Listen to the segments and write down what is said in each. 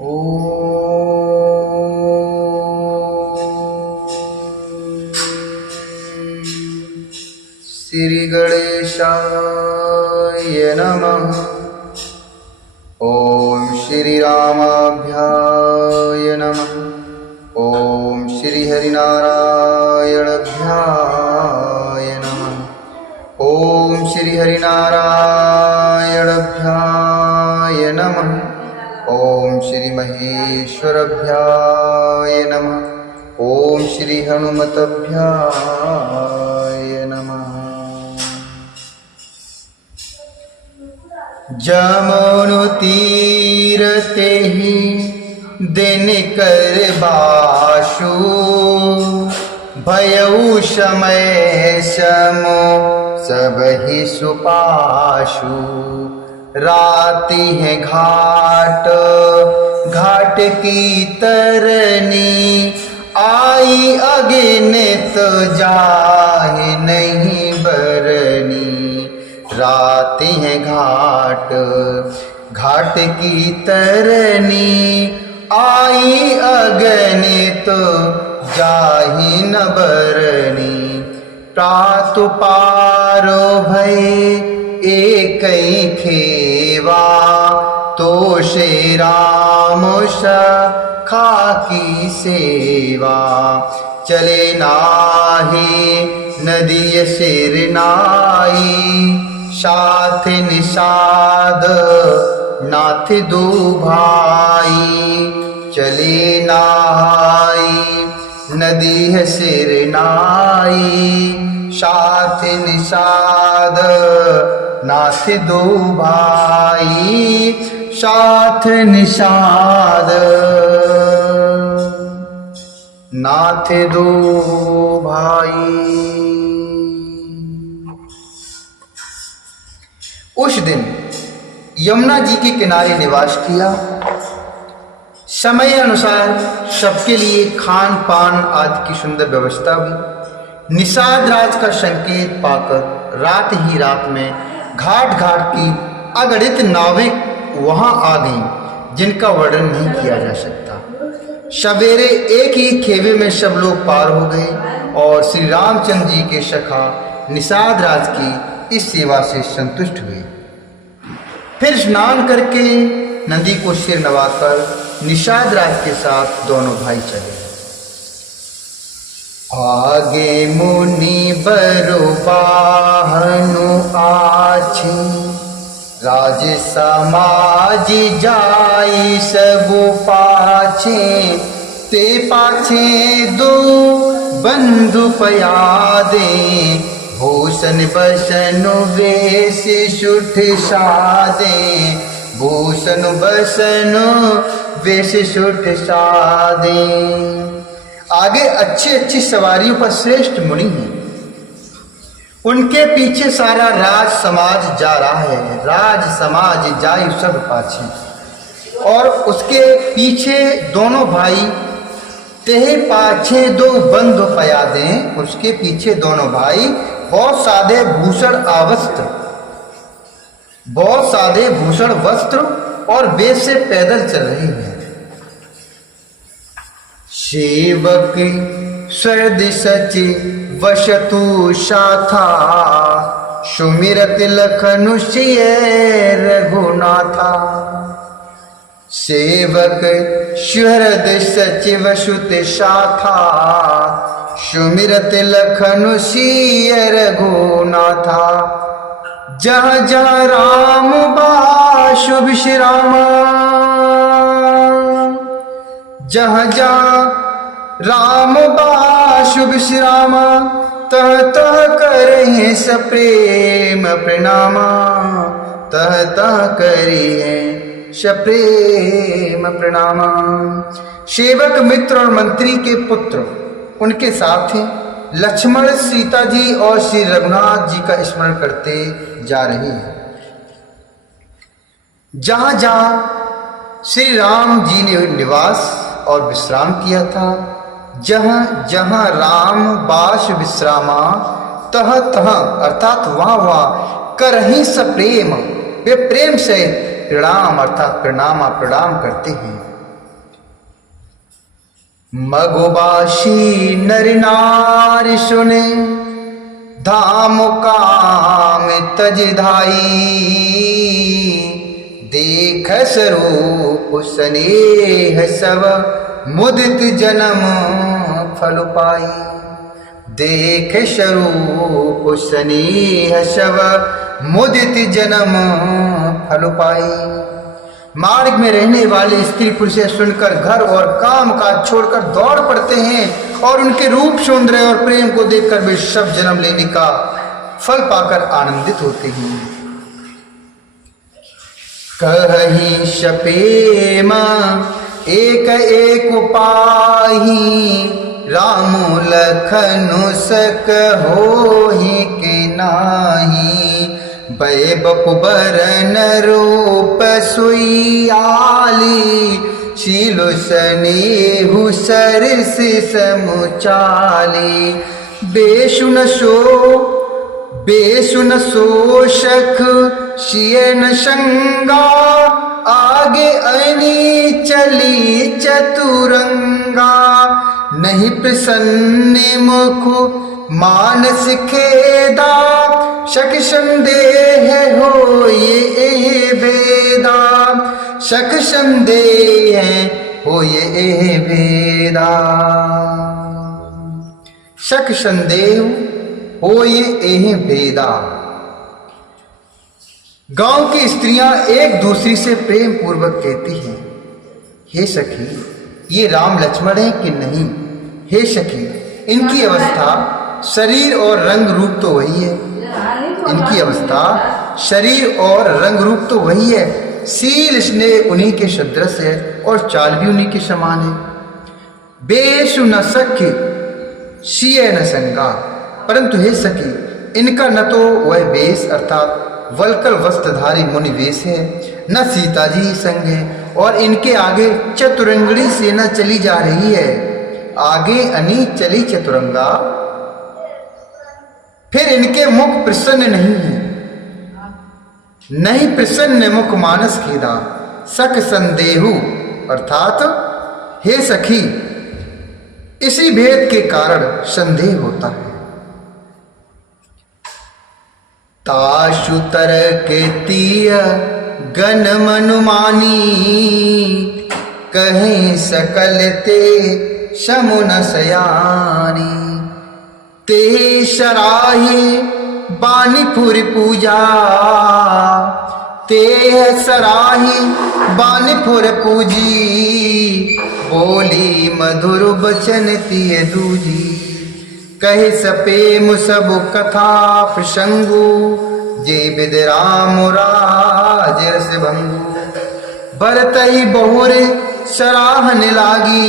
श्री गणेशाय नमः। ओम श्री रामाभ्याय नमः। ओम श्री हरिनारायणाभ्याय नमः। ओम श्री हरिनारायणाभ्याय नमः। ओम श्री महेश्वराभ्याय नमः। ओम श्री हनुमताभ्याय नमः। जमुनु तीर तेहि दिन कर बाशु, भयउ समय समो सबहि सुपाशु। राति है घाट घाट की तरनी, आई अगिनत जाहि नहीं बरनी। राति है घाट घाट की तरनी, आई अगणित जाहि न बरनी। प्रातु पारो भय एक खेवा, तो श्री राम सखा की सेवा। चले नाहि नदी सिर नाई, साथ निषाद नाथ दो भाई। चले नाई नदी है सिर नाई, साथ निषाद नाथ दो भाई। साथ निषाद नाथ दो भाई। उस दिन यमुना जी के किनारे निवास किया। समय अनुसार सबके लिए खान पान आदि की सुंदर व्यवस्था हुई। निषाद राज का संकेत पाकर रात ही रात में घाट घाट की अगणित नावें वहां आ गईं, जिनका वर्णन नहीं किया जा सकता। सवेरे एक ही खेवे में सब लोग पार हो गए और श्री रामचंद्र जी के सखा निषाद राज की इस सेवा से संतुष्ट हुए। फिर स्नान करके नदी को सिर नवाकर निषाद राज के साथ दोनों भाई चले। आगे मुनि बरु बाहनु आछी, राज समाज जाई सबु पाछे। ते पाछे दो बंधु पयादे, भूषण बसन वेश सुठ सादे। भूषण बसन वेश सुठ सादे। आगे अच्छी अच्छी सवारियों पर श्रेष्ठ मुनि हैं, उनके पीछे सारा राज समाज जा रहा है। राज समाज जाई सब पाछे, और उसके पीछे दोनों भाई। तेहे पाछे दो बंधु पयादे, उसके पीछे दोनों भाई बहुत सादे भूषण आवस्त्र, बहुत सादे भूषण वस्त्र और वेश से पैदल चल रहे हैं। सेवक शरद सचि वशतु शाथा, सुमिरत लखनु सिय रघुनाथा। सेवक शरद सचि वशुत शाथा, सुमिरत लखनु सिय रघुनाथा। जहाँ जहाँ राम बाशु विश्रामा, जहाँ जहाँ राम बाशु विश्रामा। तह तह करे सप्रेम प्रणामा, तह तह करे सप्रेम प्रणामा। सेवक मित्र और मंत्री के पुत्र उनके साथ हैं। लक्ष्मण सीता जी और श्री रघुनाथ जी का स्मरण करते जा रहे हैं। जहां जहां श्री राम जी ने निवास और विश्राम किया था, जहां जहां राम बास विश्रामा, तह तह अर्थात वहां वहां करहि सप्रेम, वे प्रेम से प्रणाम अर्थात प्रणाम करते हैं। मगुबाशी नर नारी सुने धाम काम तज धाई देख स्वरूप स्नेह सब मुदित जन्म फल पाई देख स्वरूप स्नेह सब मुदित जन्म फल पाई। मार्ग में रहने वाले स्त्री पुरुष सुनकर घर और काम काज छोड़कर दौड़ पड़ते हैं और उनके रूप सौंदर्य और प्रेम को देखकर वे सब जन्म लेने का फल पाकर आनंदित होते हैं। कहीं सपेम एक एक पाही राम लखनु सक होहि के नाही बैबप बरन रूप सुयाली शीलो स्नेहु सरस समुचाली बेसुन शोषक शियन संगा आगे अनी चली चतुरंगा नहीं प्रसन्न मुख मानस खेदा शक संदेह हो ये वेदा शक संदेह हो ये वेदा शक संदेह हो ये वेदा। गांव की स्त्रियां एक दूसरी से प्रेम पूर्वक कहती हैं, हे सखी ये राम लक्ष्मण है कि नहीं। हे सखी इनकी अवस्था शरीर और रंग रूप तो वही है। इनकी अवस्था शरीर और रंग रूप तो वही है। सील स्नेह उन्हीं के सदृश है और चाल भी उन्हीं के समान है। बेसु न सख्य शिय न संगा, परंतु हे सखी इनका न तो वह वेश अर्थात वल्कल वस्त्रधारी मुनि वेश है, न सीता जी संग है और इनके आगे चतुरंगड़ी सेना चली जा रही है। आगे अनी चली चतुरंगा, फिर इनके मुख प्रसन्न नहीं है, नहीं प्रसन्न मुख मानस खेदा सक संदेहु अर्थात हे सखी इसी भेद के कारण संदेह होता है। ताशु तर के तीय गण मनुमानी कहीं सकल ते शमुन सयानी ते सराही बानीपुर पूजा ते सराही बानीपुर पूजी बोली मधुर बचन तिय दूजी कहे सपे मुसब कथा प्रसंगु जे विद राम राज रस भंगु बरतई बहुरे सराहन लागी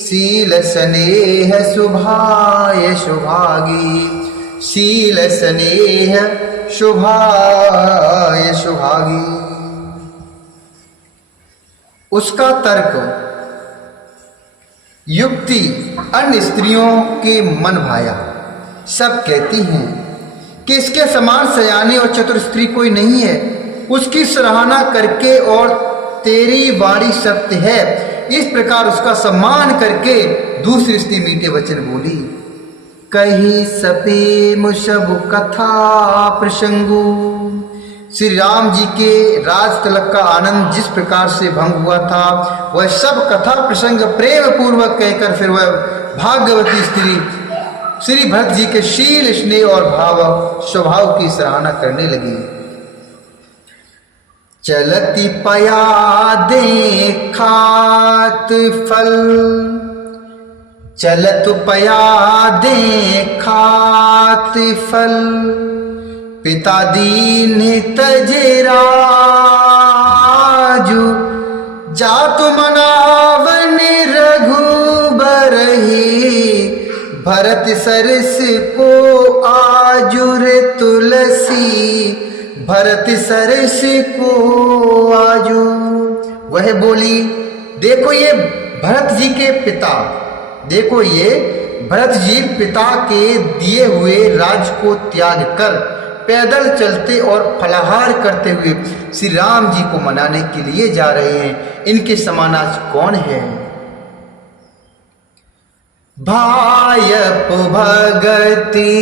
सील स्नेह शुभाय शुभागी शील स्नेह शुभाय शुभागी। उसका तर्क युक्ति अन्य स्त्रियों के मन भाया। सब कहती हैं कि इसके समान सयानी और चतुर स्त्री कोई नहीं है। उसकी सराहना करके और तेरी वाणी सत्य है इस प्रकार उसका सम्मान करके दूसरी स्त्री मीठे वचन बोली। कही सपे मुशब कथा प्रसंगु, श्री राम जी के राज तिलक का आनंद जिस प्रकार से भंग हुआ था वह सब कथा प्रसंग प्रेम पूर्वक कहकर फिर वह भाग्यवती स्त्री श्री भरत जी के शील स्नेह और भाव स्वभाव की सराहना करने लगी। चलती पया देखात फल चलत पया देखात फल पिता दीन तजराजु जातु मनावन रघुबरहि भरत सरस को आजुर तुलसी भरत सरस को आजू। वह बोली देखो ये भरत जी के पिता, देखो ये भरत जी पिता के दिए हुए राज को त्याग कर पैदल चलते और फलाहार करते हुए श्री राम जी को मनाने के लिए जा रहे हैं। इनके समान आज कौन है। भायप भगति